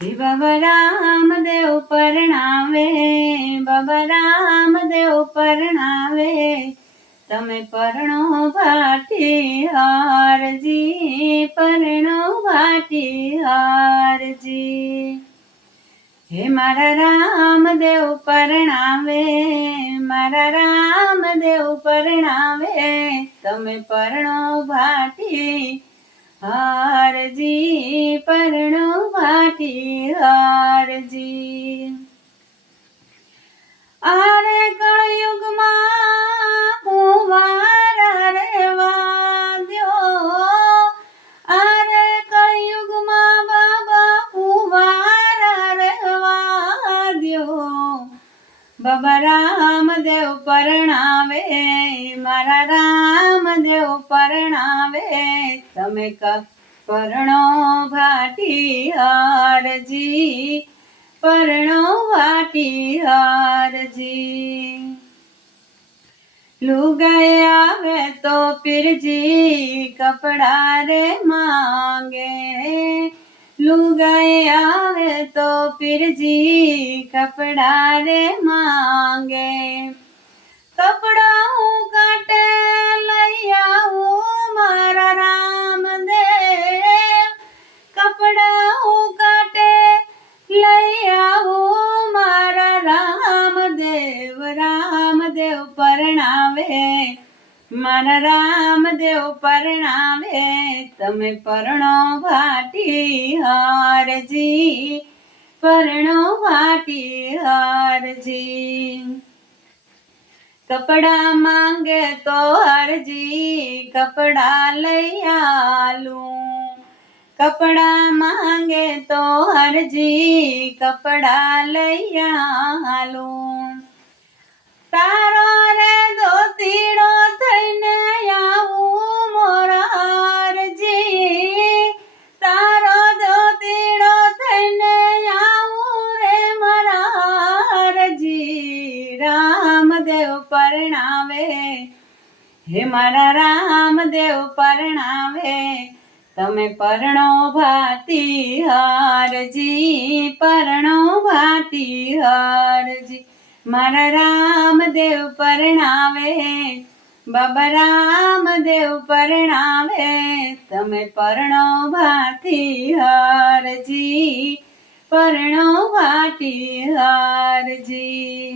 બાબા રામદેવ પરણાવે, બાબા રામદેવ પરણાવે, તમે પરણો ભાટી હારજી, પરણો ભાટી હારજી. હે મારા રામદેવ પરણાવે, મારા રામદેવ પરણાવે, તમે પરણો ભાટી હારજી, પરણો ભાટી હારજી. આરે કળયુગમાં કુંવારા રહેવા દ્યો, આરે કળયુગમાં બાબા કુંવારા રહેવા દ્યો. બાબા રામદેવ પરણાવે, મારા રામદેવ પરણાવે, તમે પરણો ભાટી હારજી, પરણો ભાટી હારજી. લુગાઈ આવે તો પીરજી કપડા રે માંગે, લુગાઈ આવે તો પીરજી કપડા રે માંગે. કપડા હું કાટે લઈ આવું મારા રામદેવ, કપડા હું કાટે લઈ આવું મારા રામદેવ. રામદેવ પરણાવે, મારા રામદેવ પરણાવે, તમે પરણો ભાટી હારજી, પરણો ભાટી હારજી. કપડા માંગે તો હરજી કપડા લઈ આલું, કપડા માંગે તો હરજી કપડા લઈ આલું. તારો રે દોતીડો થઈને આવું મોરા હરજી, તારો દોતીડો થઈને આવું રે મારા હરજી. રામદેવ પરણાવે, હે મારા રામદેવ પરણાવે, તમે પરણો ભાટી હારજી, પરણો ભાટી હારજી. મારા રામદેવ પરણાવે, બાબા રામદેવ પરણાવે, તમે પરણો ભાટી હારજી, પરણો ભાટી હારજી.